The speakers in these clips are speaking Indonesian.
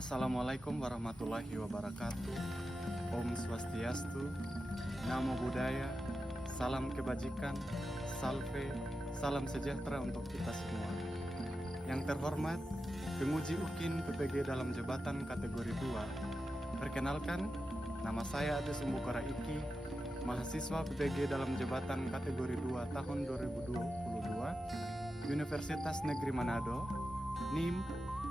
Assalamualaikum warahmatullahi wabarakatuh. Om Swastiastu, Namo Buddhaya, salam kebajikan, salve, salam sejahtera untuk kita semua. Yang terhormat, penguji UKIN PPG dalam jabatan kategori 2. Perkenalkan, nama saya Ade Sumbukara Iki, mahasiswa PPG dalam jabatan kategori 2 tahun 2022, Universitas Negeri Manado, NIM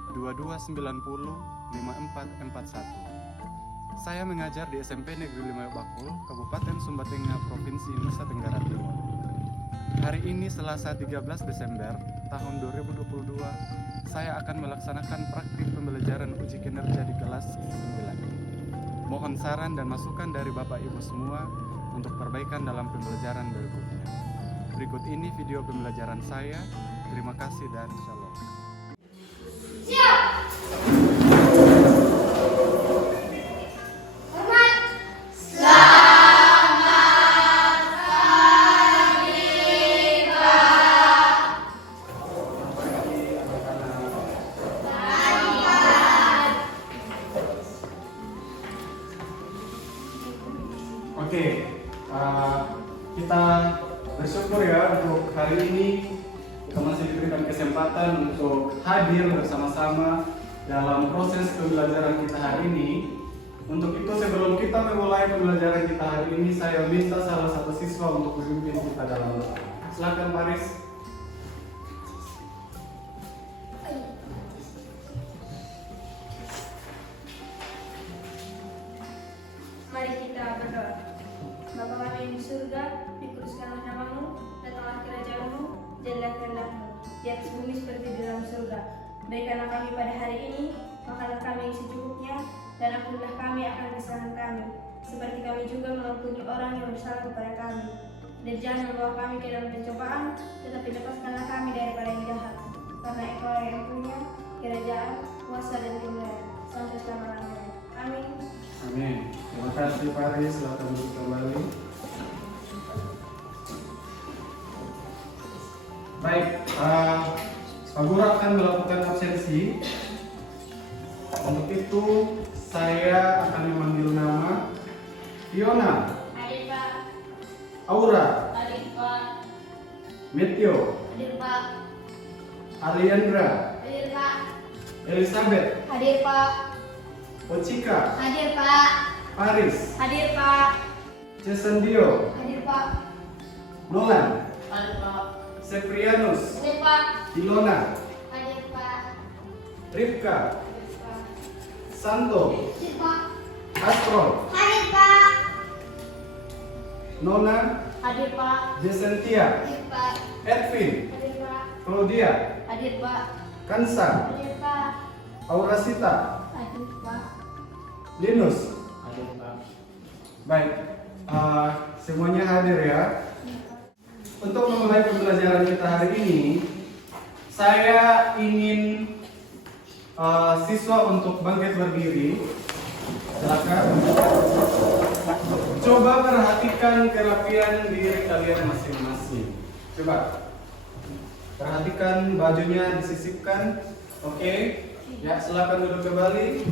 22905441. Saya mengajar di SMP Negeri 5 Bakul, Kabupaten Sumba Tengah, Provinsi Nusa Tenggara Timur. Hari ini Selasa 13 Desember tahun 2022, saya akan melaksanakan praktik pembelajaran uji kinerja di kelas 9. Mohon saran dan masukan dari Bapak Ibu semua untuk perbaikan dalam pembelajaran berikutnya. Berikut ini video pembelajaran saya. Terima kasih dan shalom. Oke, kita bersyukur ya untuk hari ini kita masih diberikan kesempatan untuk hadir bersama-sama dalam proses pembelajaran kita hari ini. Untuk itu sebelum kita memulai pembelajaran kita hari ini, saya minta salah satu siswa untuk memimpin kita dalam doa. Silakan Paris. Mari kita berdoa. Bapa kami yang di surga, dikuduskanlah namamu, datanglah kerajaanmu, jadilah kehendakmu di atas bumi seperti di dalam surga. Berikanlah kami pada hari ini makanan kami yang secukupnya, dan ampunilah kami akan kesalahan kami, seperti kami juga mengampuni orang yang bersalah kepada kami. Dan jangan membawa kami ke dalam pencobaan, tetapi lepaskanlah kami daripada yang jahat. Karena Engkau yang punya kerajaan, kuasa dan kemuliaan sampai selama-lamanya. Amin. Amin. Terima kasih Paris, silakan duduk kembali. Baik, Pak Guru akan melakukan absensi. Untuk itu saya akan memanggil nama Fiona, Hadir Pak. Aura, Hadir Pak. Meteo, Hadir Pak. Ariandra, Hadir Pak. Elizabeth, Hadir Pak. Ochika, Hadir Pak. Paris, Hadir Pak. Jason Dio, Hadir Pak. Nolan, Hadir Pak. Seprianus, Hadir Pak. Ilona, Hadir Pak. Rifka, Hadir Pak. Santo, Hadir Pak. Astro, Hadir Pak. Nona, Hadir Pak. Jesentia, Hadir Pak. Edwin, Hadir Pak. Claudia, Hadir Pak. Kansa, Hadir Pak. Aurasita, Hadir Pak. Linus. Hadir Pak. Baik, semuanya hadir ya. Untuk memulai pembelajaran kita hari ini, saya ingin siswa untuk bangkit berdiri. Silakan. Coba perhatikan kerapian diri kalian masing-masing. Coba perhatikan bajunya disisipkan. Oke, ya silakan duduk kembali.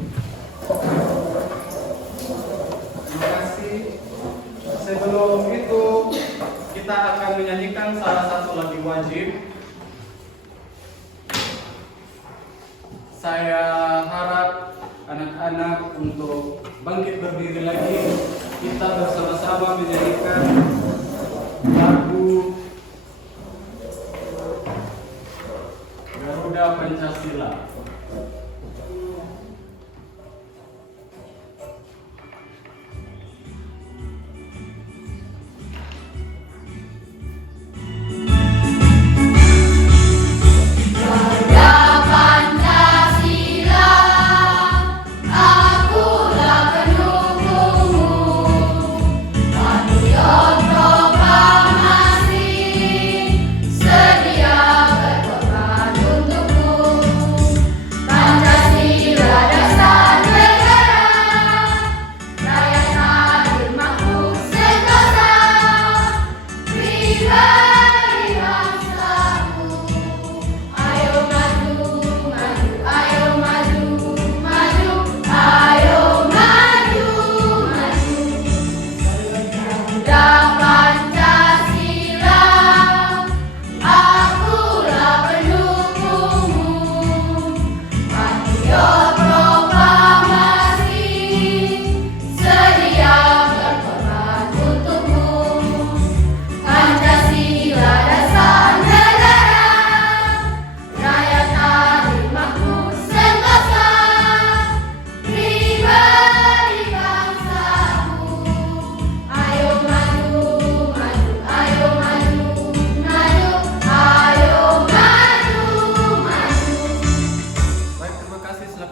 Terima kasih. Sebelum itu kita akan menyanyikan salah satu lagu wajib. Saya harap anak-anak untuk bangkit berdiri lagi. Kita bersama-sama menyanyikan lagu Garuda Pancasila. Sedia berkorban untukmu.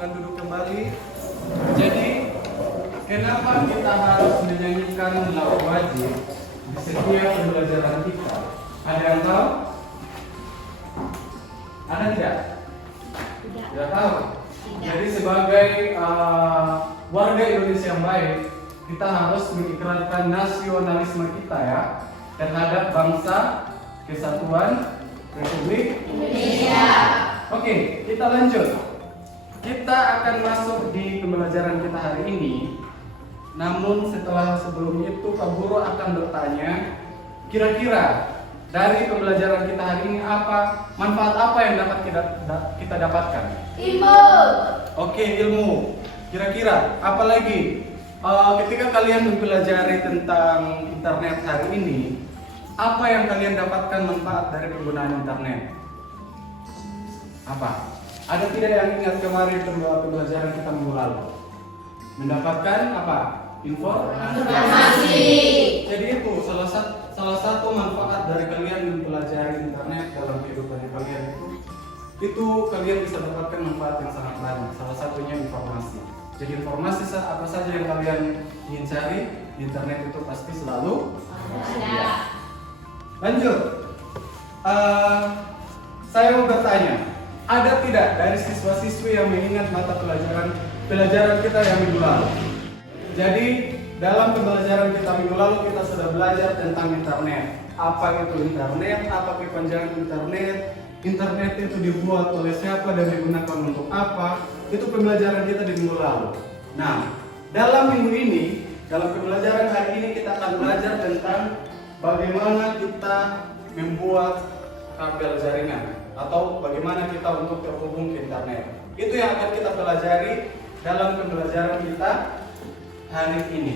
silakan duduk kembali. Jadi, kenapa kita harus menyanyikan lagu wajib di setiap pembelajaran kita? Ada yang tahu? Ada tidak? Tidak tahu. Jadi sebagai warga Indonesia yang baik, kita harus mengikrarkan nasionalisme kita ya terhadap bangsa kesatuan Republik Indonesia. Oke, kita lanjut. Kita akan masuk di pembelajaran kita hari ini. Namun sebelum itu Pak Guru akan bertanya, kira-kira dari pembelajaran kita hari ini manfaat apa yang dapat kita dapatkan? Ilmu. Oke, ilmu. Kira-kira apa lagi? Ketika kalian mempelajari tentang internet hari ini, apa yang kalian dapatkan manfaat dari penggunaan internet? Apa? Ada tidak yang ingat kemarin pembelajaran kita minggu lalu? Mendapatkan apa? Informasi. Jadi itu salah satu manfaat dari kalian mempelajari internet dalam kehidupan kalian itu kalian bisa dapatkan manfaat yang sangat banyak. Salah satunya informasi. Jadi informasi apa saja yang kalian ingin cari di internet itu pasti selalu ada. Lanjut. Saya mau bertanya, ada tidak dari siswa-siswi yang mengingat mata pelajaran kita yang minggu lalu? Jadi dalam pembelajaran kita minggu lalu kita sudah belajar tentang internet. Apa itu internet? Apa kepanjangan internet? Internet itu dibuat oleh siapa dan digunakan untuk apa? Itu pembelajaran kita di minggu lalu. Nah, dalam minggu ini, dalam pembelajaran hari ini kita akan belajar tentang bagaimana kita membuat kabel jaringan atau bagaimana kita untuk terhubung ke internet. Itu yang akan kita pelajari dalam pembelajaran kita hari ini.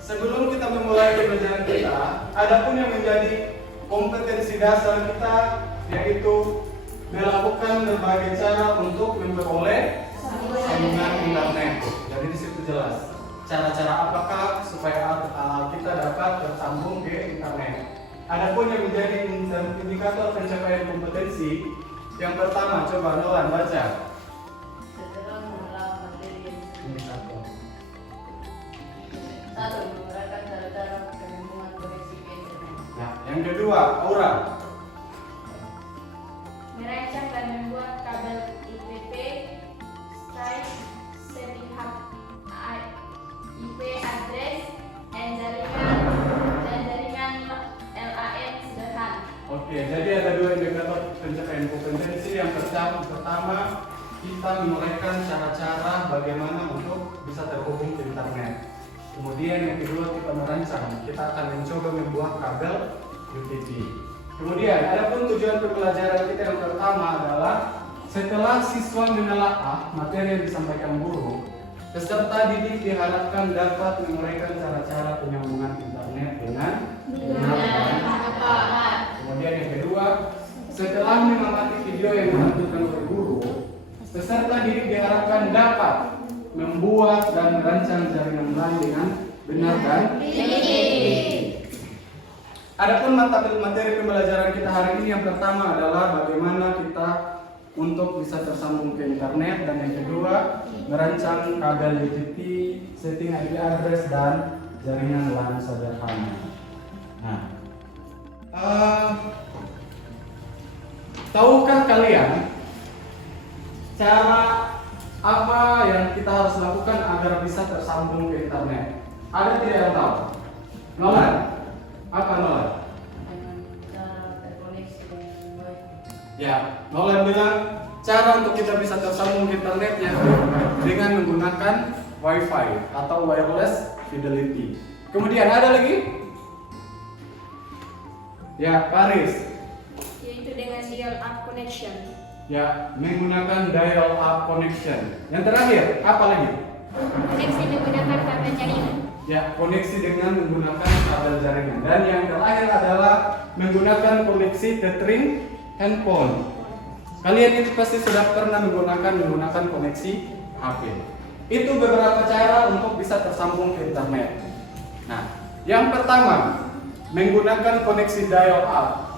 Sebelum kita memulai pembelajaran kita, ada pun yang menjadi kompetensi dasar kita, yaitu melakukan berbagai cara untuk memperoleh sambungan internet. Jadi di situ jelas cara-cara apakah supaya kita dapat tersambung ke internet. Adapun yang menjadi indikator pencapaian kompetensi, yang pertama coba Nolan baca. Setelah mengelola materi Indikator. 1. Menggunakan cara-cara penyambungan koneksi ke internet. Nah, yang kedua Aura. Merancang dan membuat kabel IPv, site, setting up IP address, dan jaringan LAN sederhana. Oke, jadi ada dua indikator pencapaian kompetensi. Yang pertama kita menguraikan cara-cara bagaimana untuk bisa terhubung ke internet. Kemudian yang kedua kita merancang. Kita akan mencoba membuat kabel UTP. Kemudian, adapun tujuan pembelajaran kita yang pertama adalah setelah siswa menelaah materi yang disampaikan guru, peserta didik diharapkan dapat menguraikan cara-cara penyambungan internet dengan benar dan tepat. Kemudian yang kedua, setelah mengamati video yang ditampilkan oleh guru, peserta didik diharapkan dapat membuat dan merancang jaringan LAN dengan benar dan tepat. Adapun materi pembelajaran kita hari ini yang pertama adalah bagaimana kita untuk bisa tersambung ke internet, dan yang kedua merancang kabel UTP, setting IP address dan jaringan LAN sederhana. Nah, tahukah kalian cara apa yang kita harus lakukan agar bisa tersambung ke internet? Ada tidak yang tahu? Nolan? Apa Nolan? Cara terkoneksi dengan wifi. Ya, Nolan bilang cara untuk kita bisa tersambung ke internet ya dengan menggunakan WiFi atau wireless fidelity. Kemudian ada lagi? Ya, Paris. Yaitu dengan dial-up connection. Ya, menggunakan dial-up connection. Yang terakhir, apa lagi? Koneksi menggunakan kabel jaringan. Ya, koneksi dengan menggunakan kabel jaringan. Dan yang terakhir adalah menggunakan koneksi tethering handphone. Kalian ini pasti sudah pernah menggunakan koneksi HP. Itu beberapa cara untuk bisa tersambung ke internet. Nah, yang pertama, menggunakan koneksi dial-up.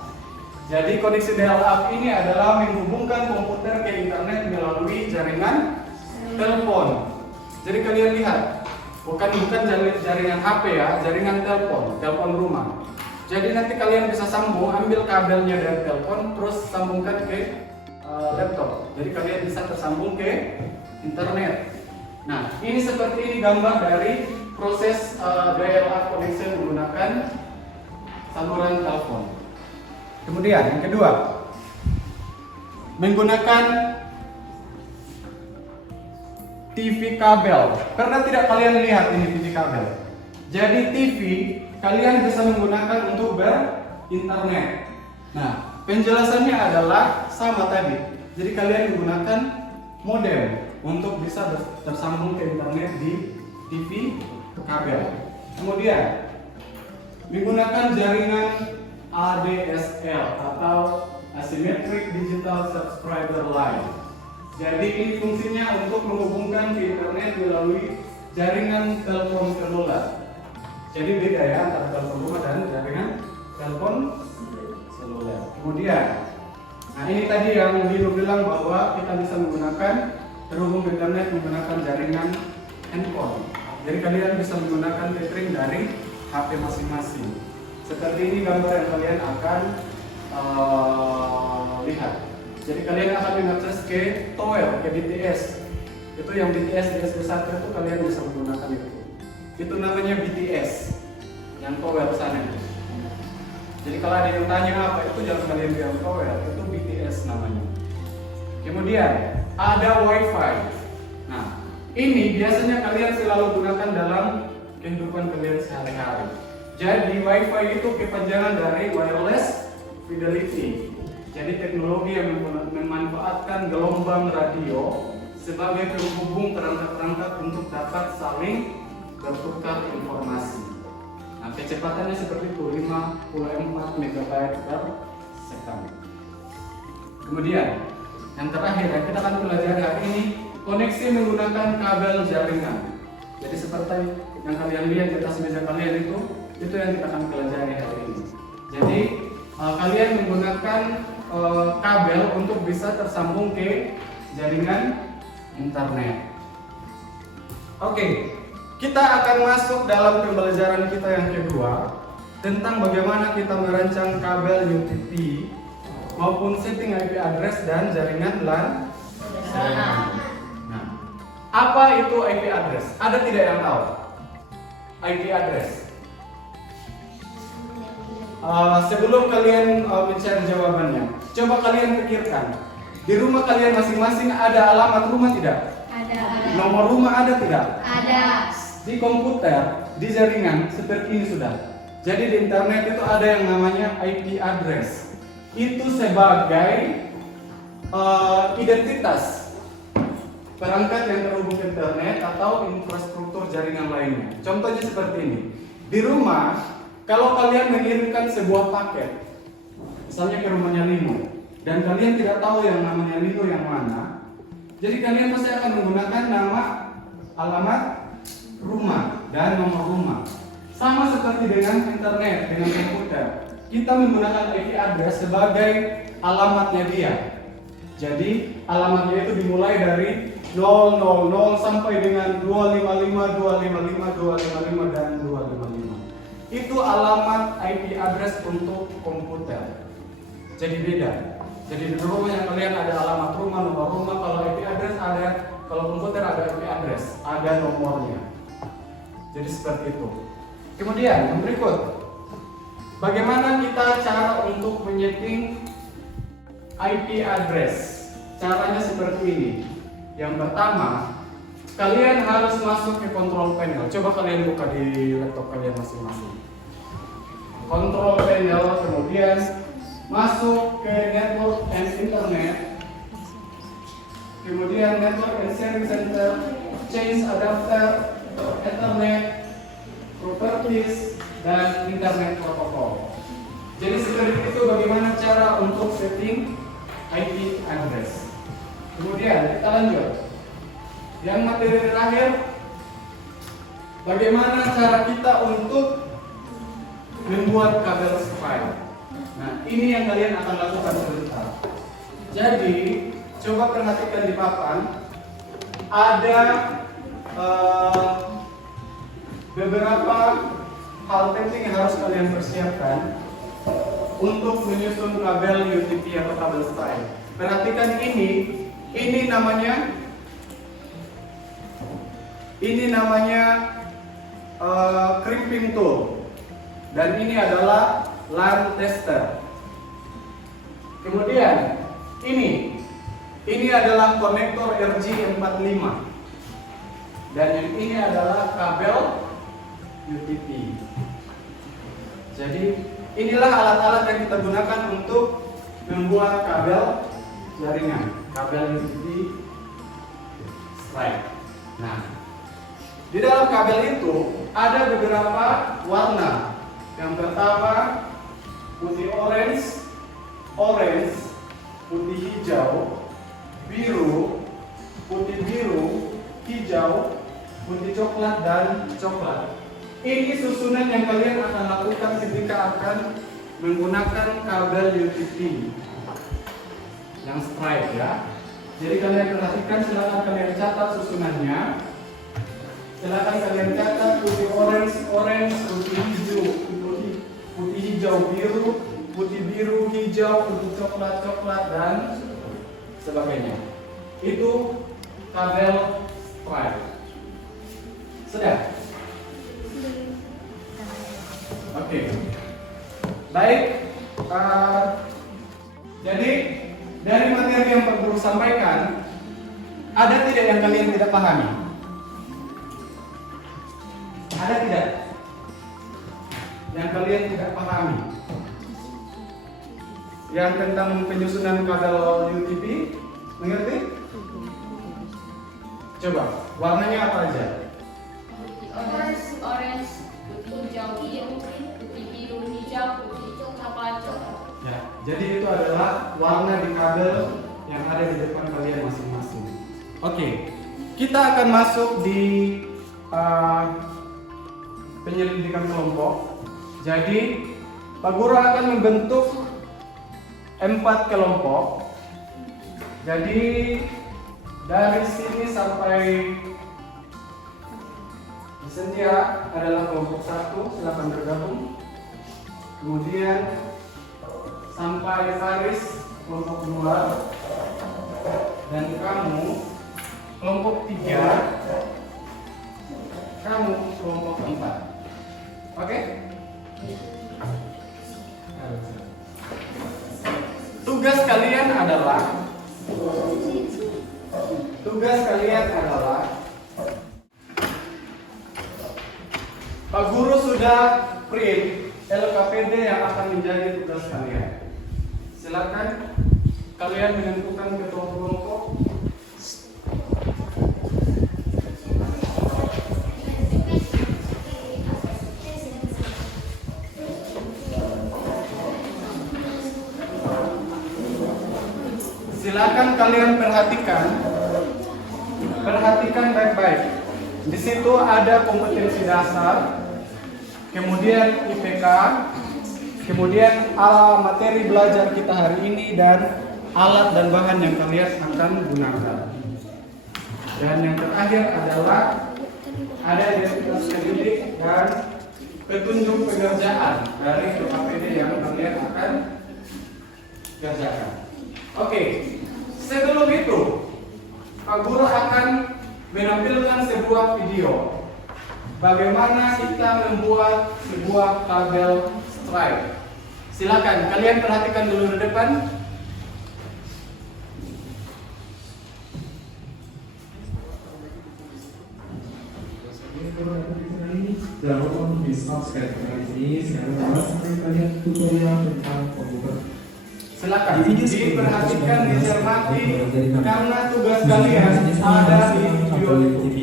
Jadi koneksi dial-up ini adalah menghubungkan komputer ke internet melalui jaringan telepon. Jadi kalian lihat, bukan jaringan HP ya, jaringan telepon rumah. Jadi nanti kalian bisa sambung, ambil kabelnya dari telepon, terus sambungkan ke laptop. Jadi kalian bisa tersambung ke internet. Nah, ini seperti ini gambar dari proses dial-up connection menggunakan saluran telepon. Kemudian yang kedua, menggunakan TV kabel. Karena tidak kalian lihat ini TV kabel. Jadi TV kalian bisa menggunakan untuk berinternet. Nah, penjelasannya adalah sama tadi. Jadi kalian menggunakan modem untuk bisa tersambung ke internet di TV kabel. Kemudian menggunakan jaringan ADSL atau Asymmetric Digital Subscriber Line. Jadi ini fungsinya untuk menghubungkan ke internet melalui jaringan telepon seluler. Jadi beda ya antara telepon rumah dan jaringan telepon seluler. Kemudian, nah ini tadi yang Lino bilang bahwa kita bisa menggunakan terhubung ke internet menggunakan jaringan handphone. Jadi kalian bisa menggunakan tethering dari HP masing-masing. Seperti ini gambar yang kalian akan lihat. Jadi kalian akan mengakses ke tower, ke BTS. Itu yang BTS di SP1 itu kalian bisa menggunakan itu. Itu namanya BTS yang tower sana. Jadi kalau ada yang tanya apa itu, jangan kalian bilang tower, itu BTS namanya. Kemudian ada WiFi. Nah, ini biasanya kalian selalu gunakan dalam kehidupan kalian sehari-hari. Jadi WiFi itu kepanjangan dari wireless fidelity. Jadi teknologi yang memanfaatkan gelombang radio sebagai penghubung perangkat-perangkat untuk dapat saling bertukar informasi. Nah, kecepatannya seperti itu, 54 MB per second. Kemudian, yang terakhir yang kita akan pelajari hari ini, koneksi menggunakan kabel jaringan. Jadi seperti yang kalian lihat di atas meja kalian itu yang kita akan pelajari hari ini. Jadi kalian menggunakan kabel untuk bisa tersambung ke jaringan internet. Oke, kita akan masuk dalam pembelajaran kita yang kedua tentang bagaimana kita merancang kabel UTP maupun setting IP address dan jaringan LAN. Nah, apa itu IP address? Ada tidak yang tahu? IP address. Sebelum kalian mencari jawabannya, coba kalian pikirkan. Di rumah kalian masing-masing ada alamat rumah tidak? Ada. Nomor rumah ada tidak? Ada. Di komputer, di jaringan seperti ini sudah. Jadi di internet itu ada yang namanya IP address. Itu sebagai identitas perangkat yang terhubung ke internet atau infrastruktur jaringan lainnya. Contohnya seperti ini. Di rumah, kalau kalian mengirimkan sebuah paket, misalnya ke rumahnya Lino, dan kalian tidak tahu yang namanya Lino yang mana, jadi kalian pasti akan menggunakan nama, alamat rumah, dan nomor rumah. Sama seperti dengan internet, dengan komputer, kita menggunakan IP address sebagai alamatnya dia. Jadi alamatnya itu dimulai dari 000 sampai dengan 255, 255, 255, dan 255. Itu alamat IP address untuk komputer. Jadi beda. Jadi di rumahnya kalian ada alamat rumah, nomor rumah. Kalau IP address ada, kalau komputer ada IP address, ada nomornya. Jadi seperti itu. Kemudian yang berikut, bagaimana kita cara untuk menyeting IP address? Caranya seperti ini. Yang pertama, kalian harus masuk ke control panel. Coba kalian buka di laptop kalian masing-masing. Control panel, kemudian masuk ke network and internet. Kemudian network and sharing center, change adapter, ethernet, properties, dan internet protocol. Jadi seperti itu bagaimana cara untuk setting IP address. Kemudian kita lanjut. Yang materi terakhir, bagaimana cara kita untuk membuat kabel file. Nah, ini yang kalian akan lakukan sebentar. Jadi, coba perhatikan di papan. Ada beberapa hal penting yang harus kalian persiapkan untuk menyusun kabel UTP atau kabel stripe. Perhatikan ini namanya crimping tool, dan ini adalah line tester. Kemudian ini adalah konektor RJ45, dan yang ini adalah kabel UTP. Jadi inilah alat-alat yang kita gunakan untuk membuat kabel jaringan, kabel UTP stripe. Nah, di dalam kabel itu ada beberapa warna. Yang pertama putih orange, putih hijau, biru, putih biru, hijau, putih coklat, dan coklat. Ini susunan yang kalian akan lakukan ketika akan menggunakan kabel UTP yang stripe ya. Jadi kalian perhatikan, silakan kalian catat susunannya. Silakan kalian catat putih orange, putih hijau, biru, putih biru, hijau, putih coklat, dan sebagainya. Itu kabel stripe. Sudah? Oke. Baik. Jadi dari materi yang Pak Guru sampaikan, ada tidak yang kalian tidak pahami? Ada tidak yang kalian tidak pahami? Yang tentang penyusunan kabel UTP, mengerti? Coba, warnanya apa aja? Orange, putih hijau, putih biru, hijau, putih coklat. Ya, jadi itu adalah warna di kabel yang ada di depan kalian masing-masing. Oke, kita akan masuk di penyelidikan kelompok. Jadi, Pak Guru akan membentuk 4 kelompok. Jadi, dari sini sampai Sentia adalah kelompok 1, silakan bergabung. Kemudian sampai Faris kelompok 2, dan kamu kelompok 3, kamu kelompok 4. Oke? Tugas kalian adalah Pak Guru sudah print LKPD yang akan menjadi tugas kalian. Silakan kalian menentukan ketua kelompok. Silakan kalian perhatikan baik-baik. Di situ ada kompetensi dasar, kemudian IPK, kemudian materi belajar kita hari ini, dan alat dan bahan yang kalian akan gunakan. Dan yang terakhir adalah ada identitas pendidik dan petunjuk pekerjaan dari LKPD yang kalian akan kerjakan. Oke, sebelum itu Pak Guru akan menampilkan sebuah video bagaimana kita membuat sebuah kabel stripe. Silakan kalian perhatikan dulu di depan. Jangan lupa di subscribe channel ini. Sekarang langsung kalian tutorial tentang komputer. Silakan diperhatikan, dicermati, karena tugas kalian ada di video UTP.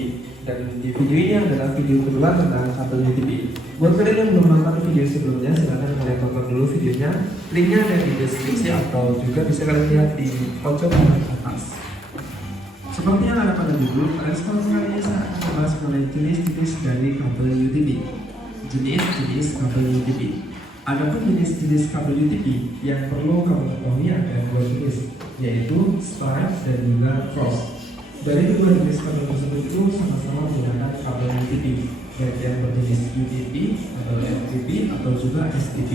Dan di video ini adalah video kedua tentang kabel UTP. Buat kalian yang belum nonton video sebelumnya, silahkan kalian tonton dulu videonya. Linknya ada di deskripsi atau juga bisa kalian lihat di pojok kanan atas. Seperti yang ada pada judul, respons kali ini saya akan membahas mengenai jenis-jenis dari kabel UTP. Jenis-jenis kabel UTP. Adapun jenis-jenis kabel UTP yang perlu kamu ketahui ada dua jenis, yaitu stripe dan juga cross. Dari kedua jenis kabel tersebut itu sama-sama menggunakan kabel UTP, baik yang berjenis UTP atau FTP atau juga STP.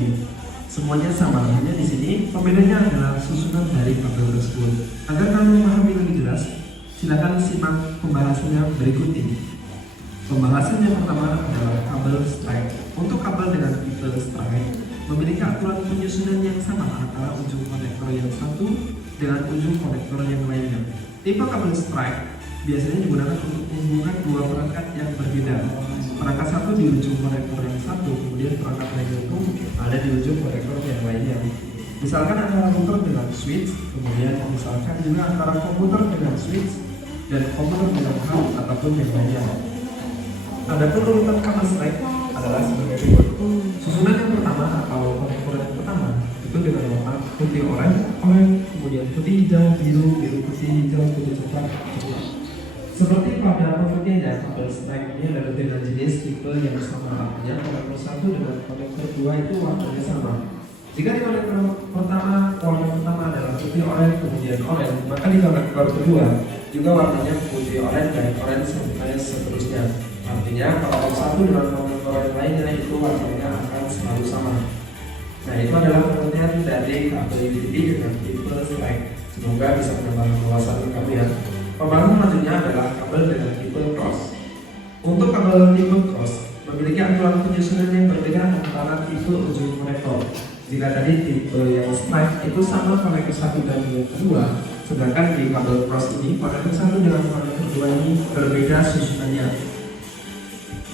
Semuanya sama, hanya di sini pembedanya adalah susunan dari kabel tersebut. Agar kalian memahami lebih jelas, silakan simak pembahasannya berikut ini. Pembahasan yang pertama adalah kabel stripe. Untuk kabel dengan tipe stripe memiliki aturan penyusunan yang sama antara ujung konektor yang satu dengan ujung konektor yang lainnya. Tipe kabel stripe biasanya digunakan untuk menghubungkan dua perangkat yang berbeda. Perangkat satu di ujung konektor yang satu, kemudian perangkat lainnya itu ada di ujung konektor yang lainnya. Misalkan antara router dengan switch, kemudian misalkan juga antara komputer dengan switch dan komputer dengan hub ataupun yang lainnya. Adapun urutan kabel stripe adalah sebagai berikut. Susunan yang pertama atau konektor yang pertama itu dengan warna putih oranye, kemudian putih hijau, biru, biru putih hijau, putih coklat. Seperti pada pengertiannya, kabel stripe ini adalah dengan jenis tipe yang sama, artinya konektor satu dengan konektor dua itu warnanya sama. Jika di konektor pertama warna pertama adalah putih oranye kemudian oranye, maka di konektor kedua juga warnanya putih oranye dan oranye sampai seterusnya. Artinya konektor satu dengan konektor yang lainnya itu warnanya akan selalu sama. Nah, itu adalah pengertian dari kabel UTP dengan tipe stripe. Semoga bisa menambah wawasan kamu ya. Pembahasan selanjutnya adalah kabel dengan tipe cross. Untuk kabel tipe cross memiliki aturan penyusunan yang berbeda antara tipe ujung konektor. Jika tadi tipe yang stripe itu sama konektor satu dan kedua, sedangkan di kabel cross ini konektor satu dengan konektor kedua ini berbeda susunannya.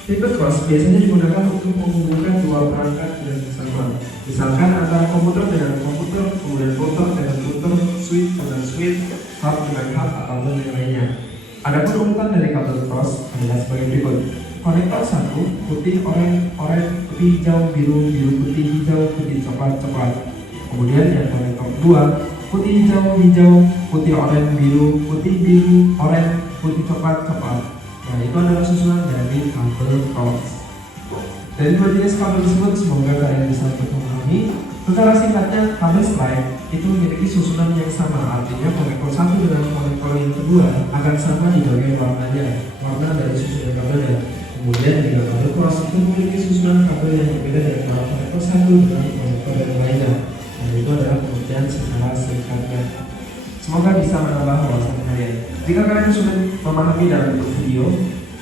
Tipe cross biasanya digunakan untuk menghubungkan dua perangkat yang sama. Misalkan antara komputer dengan komputer, kemudian router dengan router, switch dengan switch, hub dengan hub atau yang lainnya. Adapun urutan dari kabel cross adalah sebagai berikut. Konektor 1 putih oranye, putih hijau, biru, biru putih hijau, putih coklat coklat. Kemudian yang konektor 2 putih hijau, hijau, putih oranye, biru, oranye, putih coklat coklat. Nah, itu adalah susunan dari kabel cross. Dari dua jenis kabel tersebut, semoga kalian bisa memahami. Secara singkatnya, kabel stripe itu memiliki susunan yang sama, artinya konektor satu dengan konektor yang kedua akan sama di bagian warnanya, warna dari susunan kabelnya. Kemudian jika kabel cross itu memiliki susunan kabel yang berbeda dari konektor satu dengan konektor yang lainnya. Nah, itu adalah pengertian secara singkatnya. Semoga bisa menambah wawasan kalian. Jika kalian sudah memahami dalam bentuk video,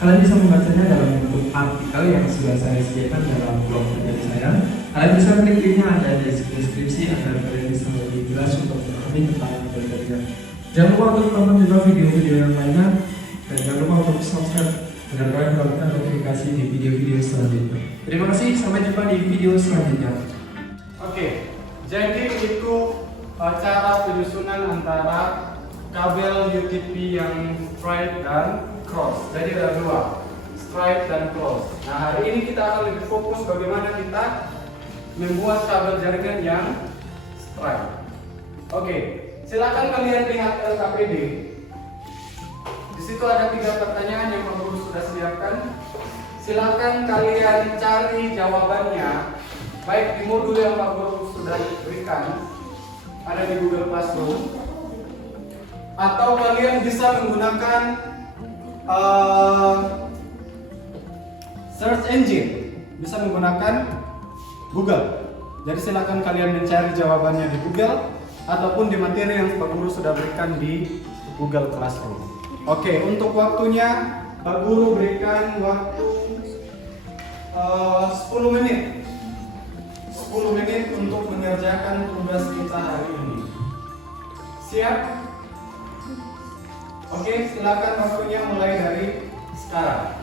kalian bisa membacanya dalam bentuk artikel yang sudah saya sediakan dalam blog pribadi saya. Kalian bisa klik linknya ada di deskripsi agar kalian bisa lebih jelas untuk memahami tentang jaringan. Jangan lupa untuk tonton juga video-video yang lainnya dan jangan lupa untuk subscribe agar kalian mendapatkan notifikasi di video-video selanjutnya. Terima kasih, sampai jumpa di video selanjutnya. Oke, jadi itu cara penyusunan antara kabel UTP yang stripe dan cross. Jadi ada dua, stripe dan cross. Nah, hari ini kita akan lebih fokus bagaimana kita membuat kabel jaringan yang stripe. Oke, silakan kalian lihat LKPD. Di situ ada 3 pertanyaan yang Pak Guru sudah sediakan. Silakan kalian cari jawabannya, baik di modul yang Pak Guru sudah berikan, ada di Google Classroom, atau kalian bisa menggunakan search engine, bisa menggunakan Google. Jadi silakan kalian mencari jawabannya di Google ataupun di materi yang Pak Guru sudah berikan di Google Classroom. Oke, untuk waktunya Pak Guru berikan waktu 10 menit. 10 menit untuk mengerjakan tugas kita hari ini. Siap? Oke, silakan waktunya mulai dari sekarang.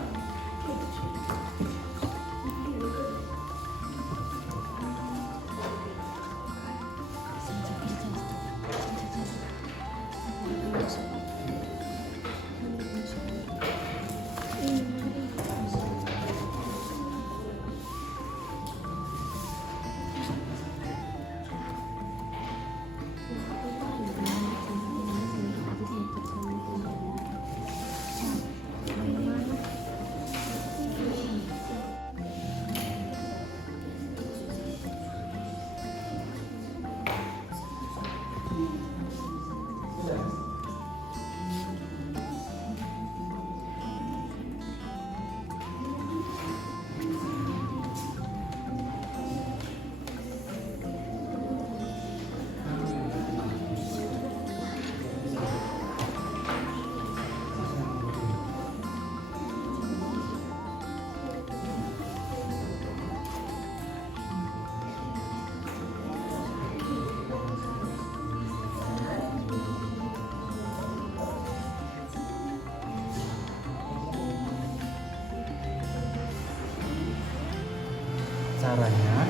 caranya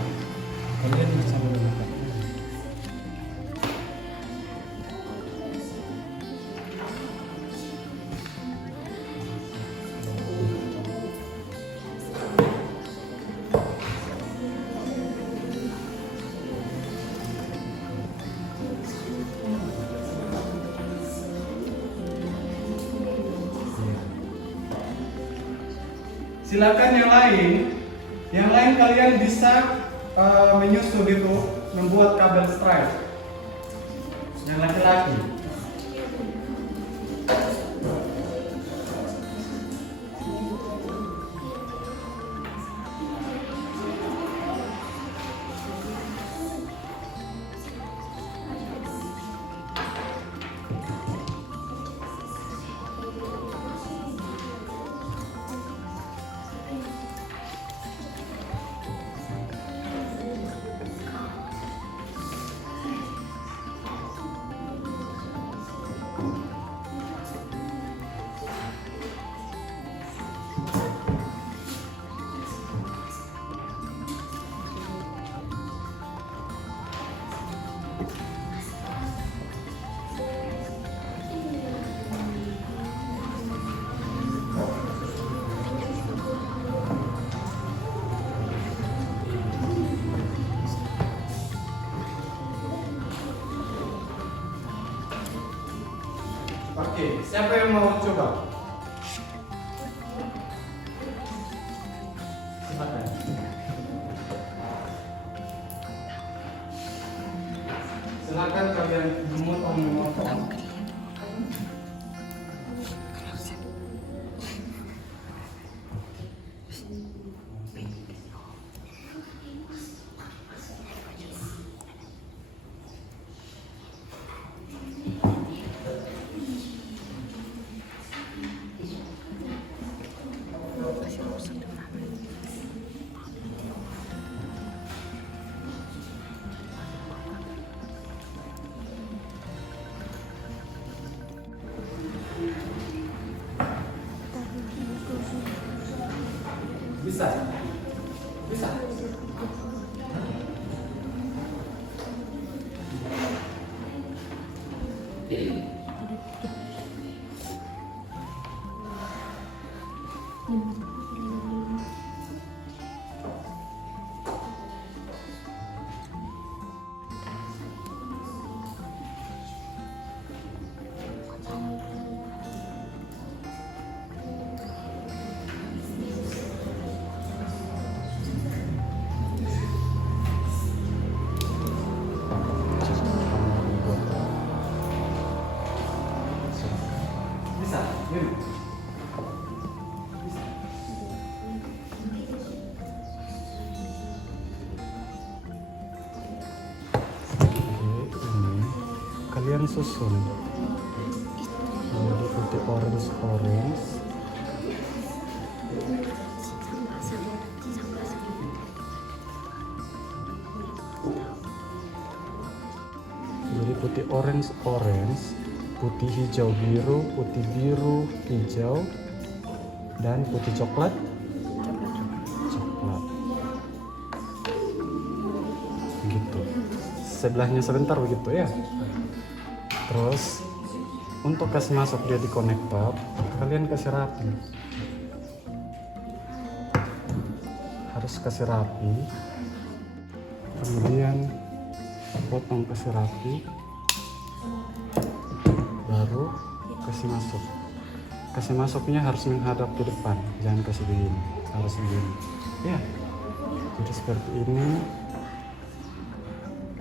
kalian bisa menggunakannya. Silakan yang lain kalian bisa menyusun itu, membuat kabel stripe. Yang laki-laki. Oke, siapa yang mau coba? Silakan. Silakan kalian memotong. Bisa? Bisa? Bisa? Yuk. Bisa. Ini kalian susun jadi putih orange. Jadi putih orange, putih hijau biru, putih biru hijau, dan putih coklat. Begitu. Sebelahnya sebentar begitu ya. Terus untuk kasih masuk dia di konektor, kalian kasih rapi. Harus kasih rapi. Kemudian potong kasih rapi. Baru kasih masuk. Kasih masuknya harus menghadap ke depan, jangan kasih begini, harus begini. Ya. Jadi seperti ini.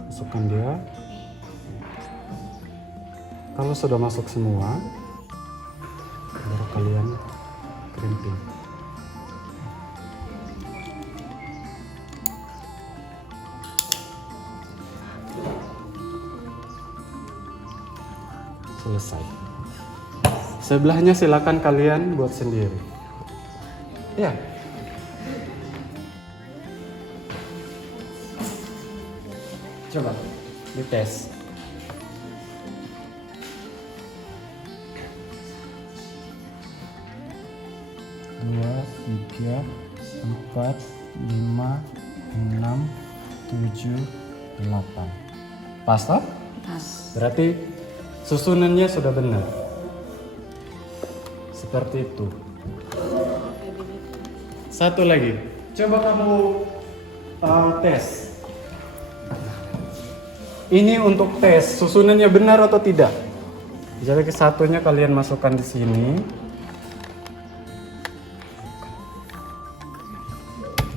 Masukkan dia. Kalau sudah masuk semua, baru kalian crimping. Selesai. Sebelahnya silakan kalian buat sendiri. Ya. Coba dites. 2, 3, 4, 5, 6, 7, 8. Pas toh? Pas. Berarti susunannya sudah benar. Seperti itu. Satu lagi. Coba kamu tes. Ini untuk tes susunannya benar atau tidak. Jadi satunya kalian masukkan di sini.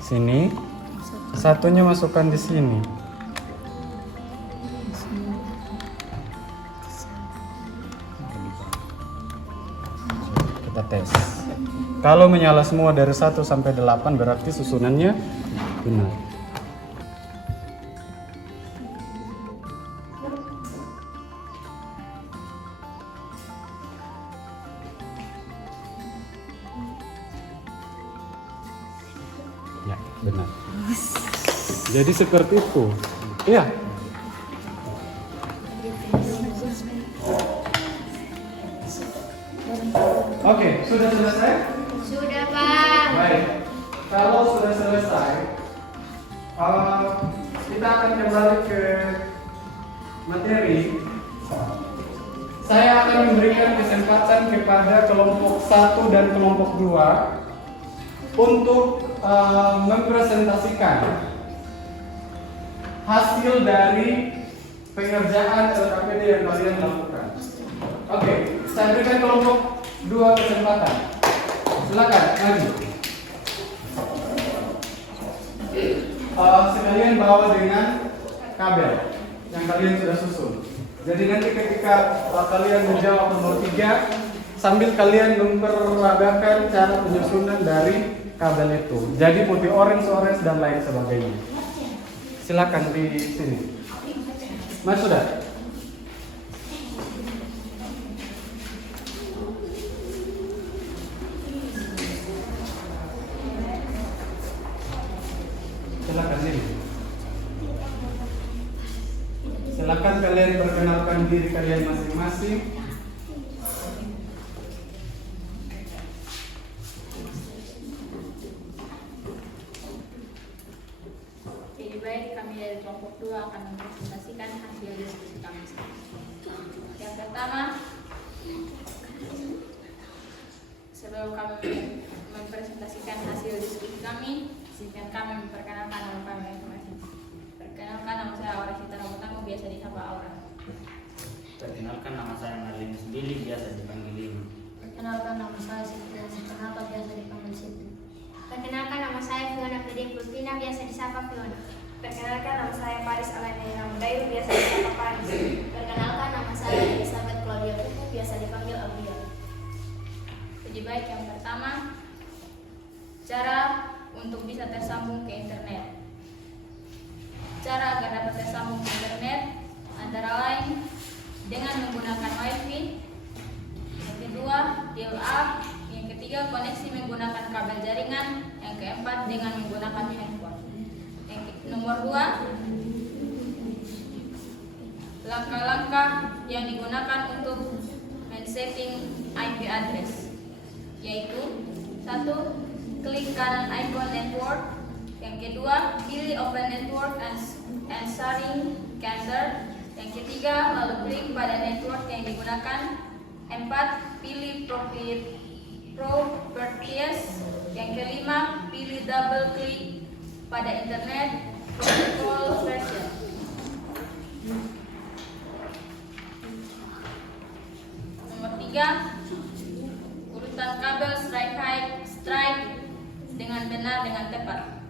Sini. Satunya masukkan di sini. Kita tes. Kalau menyala semua dari 1 sampai 8 berarti susunannya benar. Ya, benar. Jadi seperti itu. Iya. Oke, sudah selesai? Sudah, Pak. Baik. Kalau sudah selesai, kita akan kembali ke materi. Saya akan memberikan kesempatan kepada kelompok 1 dan kelompok 2 untuk mempresentasikan hasil dari pengerjaan LKPD yang kalian lakukan. Oke, saya berikan kelompok 2 kesempatan. Silakan, maju. Sekalian bawa dengan kabel yang kalian sudah susun. Jadi nanti ketika kalian menjawab nomor 3, sambil kalian memperagakan cara penyusunan dari kabel itu. Jadi putih, orange, dan lain sebagainya. Silakan di sini. Mas sudah? Silakan sini. Silakan kalian perkenalkan diri kalian masing-masing. Jadi baik, kami dari kelompok 2 akan mempresentasikan hasil diskusi kami. Yang pertama, sebelum kami mempresentasikan hasil diskusi kami, izinkan kami memperkenalkan nama kami masing-masing. Perkenalkan, nama saya Aura Cita Ramutanggu, biasa disapa Aura. Perkenalkan, nama saya Marlin Sendiri, biasa dipanggil Lini. Perkenalkan, nama saya Siti Kenapa biasa dipanggil Siti. Perkenalkan, nama saya Fiona Fede Pultina, biasa disapa Fiona. Perkenalkan, nama saya Paris Alani Ramudayu, biasa disapa Paris. Perkenalkan, nama saya Elizabeth Claudia Kuku, biasa dipanggil Aulia. Jadi baik, yang pertama, cara untuk bisa tersambung ke internet. Cara agar dapat tersambung ke internet antara lain dengan menggunakan WiFi, yang kedua dial-up, yang ketiga koneksi menggunakan kabel jaringan, yang keempat dengan menggunakan handphone. Nomor 2, langkah-langkah yang digunakan untuk men-setting IP address, yaitu 1. Klik kanan icon network. Yang kedua, pilih open network and sharing calendar. Yang ketiga, lalu klik pada network yang digunakan. 4. Pilih properties. Yang kelima, pilih double klik pada internet protocol version. Nomor 3, urutan kabel strike dengan benar dengan tepat,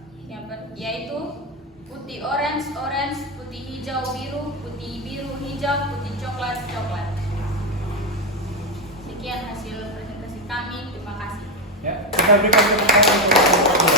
yaitu putih orange, putih hijau biru, putih biru hijau, putih coklat. Sekian hasil presentasi kami, terima kasih. Ya, kita berikan tepuk tangan untuk kelompok 2.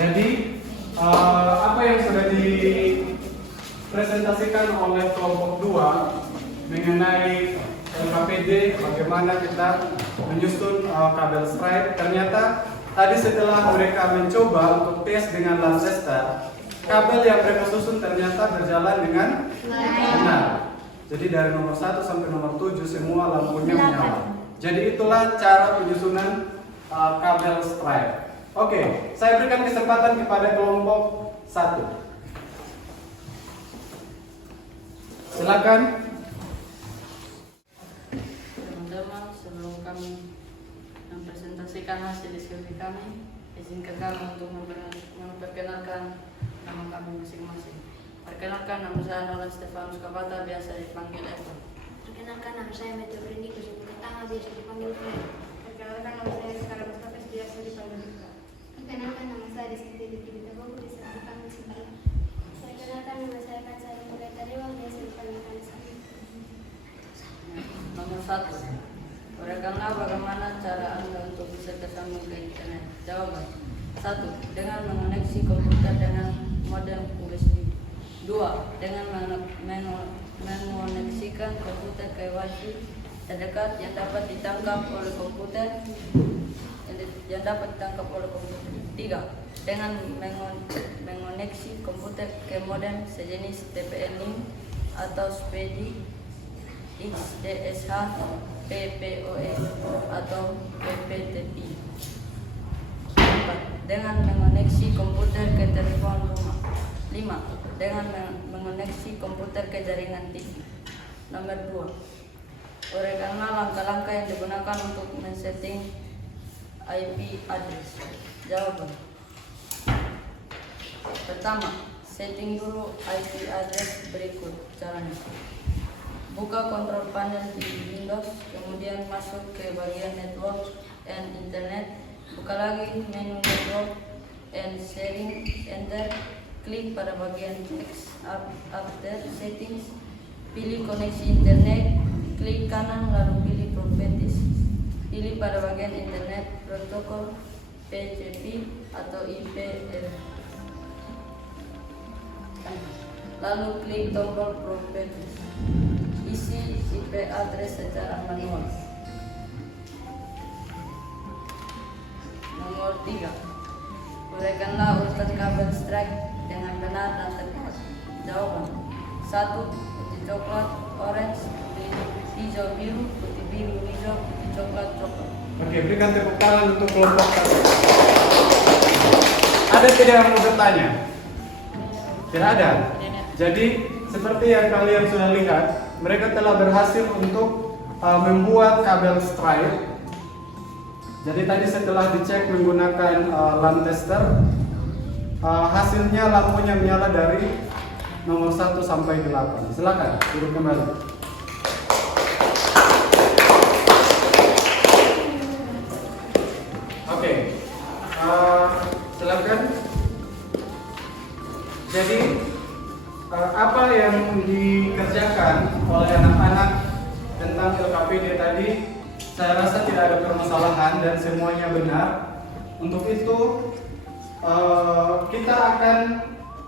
Jadi apa yang sudah dipresentasikan oleh kelompok 2 mengenai LKPD, bagaimana kita menyusun kabel strike, ternyata tadi setelah mereka mencoba untuk tes dengan Lancaster, kabel yang mereka susun ternyata berjalan dengan benar. Jadi dari nomor 1 sampai nomor 7 semua lampunya menyala. Jadi itulah cara penyusunan kabel strike. Oke, saya berikan kesempatan kepada kelompok 1. Silakan. Teman-teman, sebelum kami mempresentasikan hasil diskusi kami, izinkan kami untuk memperkenalkan nama kami masing-masing. Perkenalkan, nama saya Nolan Stefanus Kabata, biasa dipanggil Eva. Perkenalkan, nama saya Meteo Brindy Kusuma Pertama, biasa dipanggil Fred. Perkenalkan, nama saya Sekarang Mustafis, biasa dipanggil Dika. Perkenalkan, nama saya Rizky Bita Bogo, bisa dipanggil Sibala. Perkenalkan, nama saya Kansari Mureta Dewa, biasa dipanggil Kansari. Nomor 1. Berikanlah bagaimana cara Anda untuk bisa tersambung ke internet. Jawaban. 1. Dengan mengoneksi komputer dengan modem USB. 2. Dengan mengoneksikan komputer ke Wi-Fi terdekat yang dapat ditangkap oleh komputer. 3. Dengan mengoneksi komputer ke modem sejenis TP-Link atau SPDI, XDSH, PPOE atau PPTP. 4. Dengan mengoneksi komputer ke telepon rumah. 5. Dengan mengoneksi komputer ke jaringan TV. Nomor 2. Uraikanlah langkah-langkah yang digunakan untuk men-setting IP address. Jawaban. Pertama, setting dulu IP address berikut caranya. Buka kontrol panel di Windows, kemudian masuk ke bagian Network and Internet. Buka lagi menu Network and Sharing, enter. Klik pada bagian text after settings. Pilih koneksi internet, klik kanan lalu pilih properties. Pilih pada bagian internet protokol PGP atau IPv. Lalu klik tombol properties. Isi IP address secara manual. Nomor 3. Uraikanlah urutan kabel strike dengan benar dan tepat. Jawaban. 1. Putih coklat, orange, hijau biru, putih biru, hijau, putih coklat, coklat. Oke, berikan tepuk tangan untuk kelompok 1. Ada tidak yang mau bertanya? Tidak ada. Jadi seperti yang kalian sudah lihat, mereka telah berhasil untuk membuat kabel strike. Jadi tadi setelah dicek menggunakan lamp tester, hasilnya lampunya menyala dari nomor 1 sampai 8. Silakan duduk kembali. Oke, silakan. Jadi apa yang dikerjakan oleh anak-anak tentang LKPD tadi, saya rasa tidak ada permasalahan dan semuanya benar. Untuk itu kita akan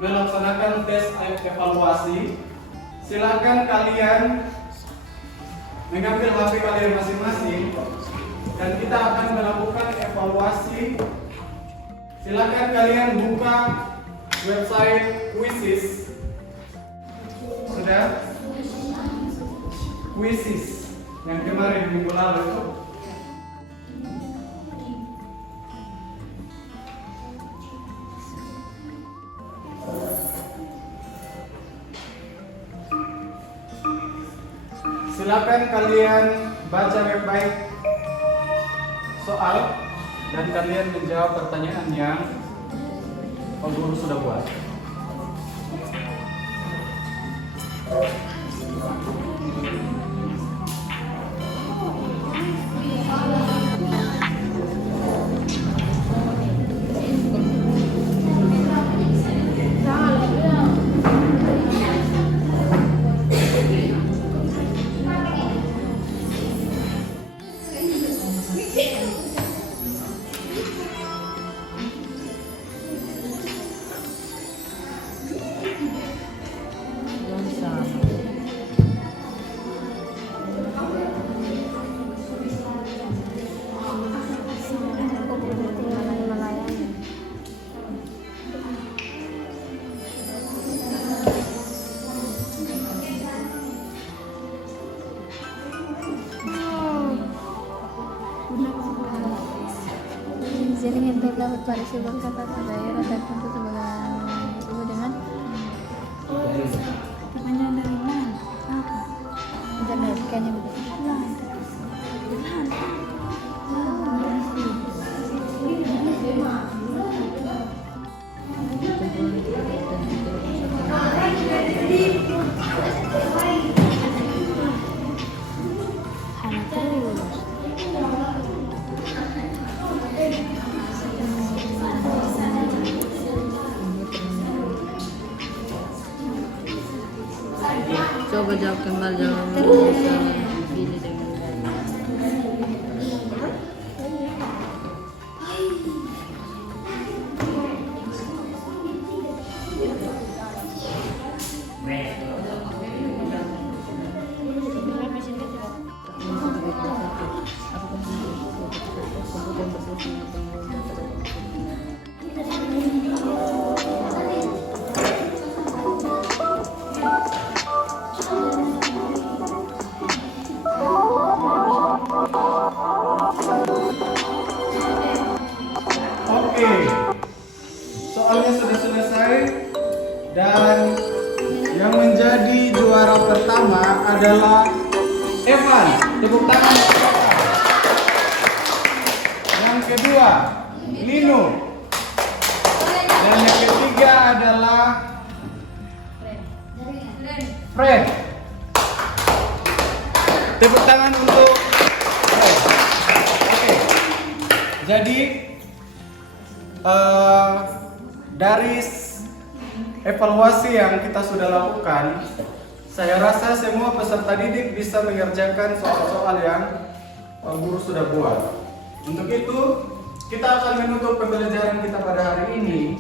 melaksanakan tes evaluasi. Silakan kalian mengambil HP kalian masing-masing dan kita akan melakukan evaluasi. Silakan kalian buka website Quizzes. Sudah? Quizzes yang kemarin minggu lalu itu. Silakan kalian baca baik-baik soal dan kalian menjawab pertanyaan yang Pak Guru sudah buat. Jaring yang terdapat pada sebuah kata daerah tertentu sebagai disebut dengan perpanjangan dari mana? Apa? Internet kayaknya begitu. Coba jawab kembali jawabanmu bisa pilih dengan baik. Oke, soalnya sudah selesai dan yang menjadi juara pertama adalah Evan. Tepuk tangan. Yang kedua, Lino. Dan yang ketiga adalah Fred. Tepuk tangan untuk Fred. Oke. Jadi dari evaluasi yang kita sudah lakukan, saya rasa semua peserta didik bisa mengerjakan soal-soal yang guru sudah buat. Untuk itu, kita akan menutup pembelajaran kita pada hari ini.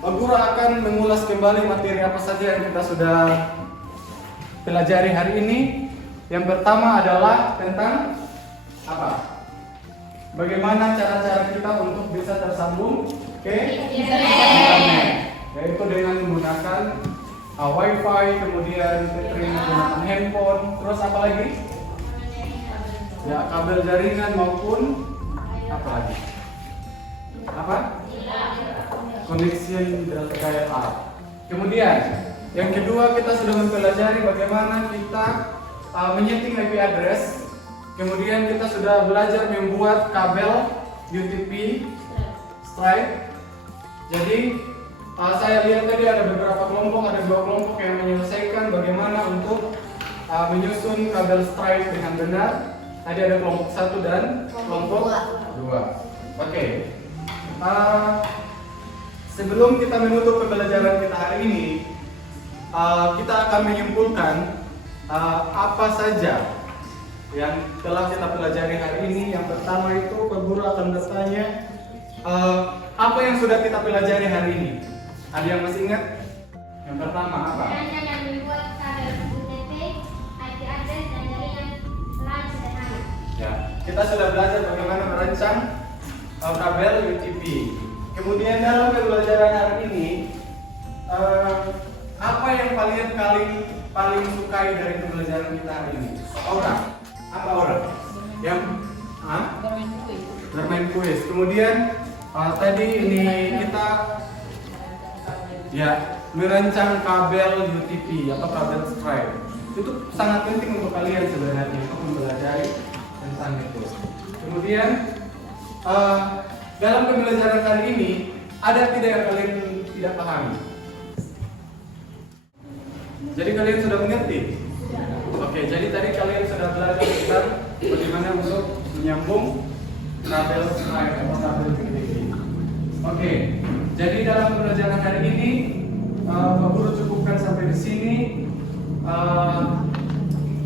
Guru akan mengulas kembali materi apa saja yang kita sudah pelajari hari ini. Yang pertama adalah tentang apa? Bagaimana cara-cara kita untuk bisa tersambung ke internet, yaitu dengan menggunakan wifi, kemudian menggunakan handphone, terus apa lagi? Ya, kabel jaringan maupun apa lagi? Apa? Connection dial-up. Kemudian yang kedua, kita sudah mempelajari bagaimana kita menyeting IP address. Kemudian kita sudah belajar membuat kabel UTP stripe. Jadi saya lihat tadi ada beberapa kelompok, ada 2 kelompok yang menyelesaikan bagaimana untuk menyusun kabel stripe dengan benar. Tadi ada kelompok 1 dan kelompok 2. Oke. Sebelum kita menutup pembelajaran kita hari ini, kita akan menyimpulkan apa saja yang telah kita pelajari hari ini. Yang pertama itu Pak Guru akan bertanya apa yang sudah kita pelajari hari ini. Ada yang masih ingat? Yang pertama apa? Yang membuat kabel UTP, IP address dan jaringan LAN sederhana. Ya, kita sudah belajar bagaimana merancang kabel UTP. Kemudian dalam pembelajaran hari ini, apa yang kalian paling sukai dari pembelajaran kita hari ini? Aura. Apa orang? Yang bermain kuis. Kemudian tadi ini kita ya merancang kabel UTP atau kabel stripe. Itu sangat penting untuk kalian sebenarnya untuk mempelajari tentang itu. Kemudian dalam pembelajaran kali ini ada tidak yang kalian tidak pahami? Jadi kalian sudah mengerti? Oke, jadi tadi kalian sudah belajar tentang bagaimana untuk menyambung kabel stripe atau kabel UTP. Oke, jadi dalam pembelajaran hari ini Pak Guru cukupkan sampai di sini.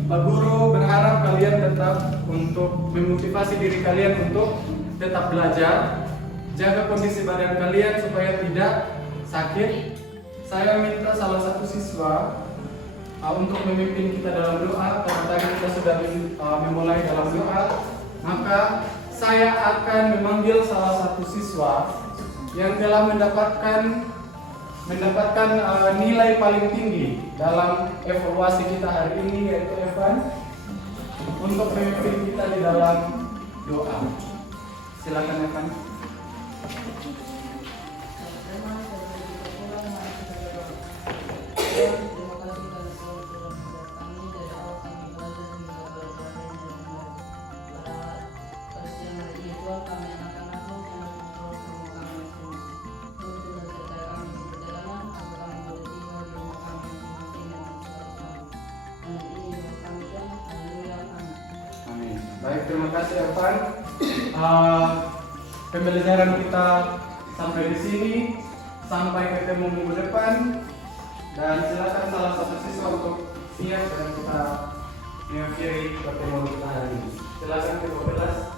Pak Guru berharap kalian tetap untuk memotivasi diri kalian untuk tetap belajar, jaga kondisi badan kalian supaya tidak sakit. Saya minta salah satu siswa untuk memimpin kita dalam doa. Karena tadi kita sudah memulai dalam doa, maka saya akan memanggil salah satu siswa yang telah mendapatkan nilai paling tinggi dalam evaluasi kita hari ini, yaitu Evan, untuk memimpin kita di dalam doa. Silakan Evan. Amin. Baik, terima kasih Evan. Pembelajaran kita sampai di sini. Sampai ketemu minggu depan. Dan silakan salah satu siswa untuk siap dan kita mengakhiri pertemuan kita hari ini. Silakan kedua kelas.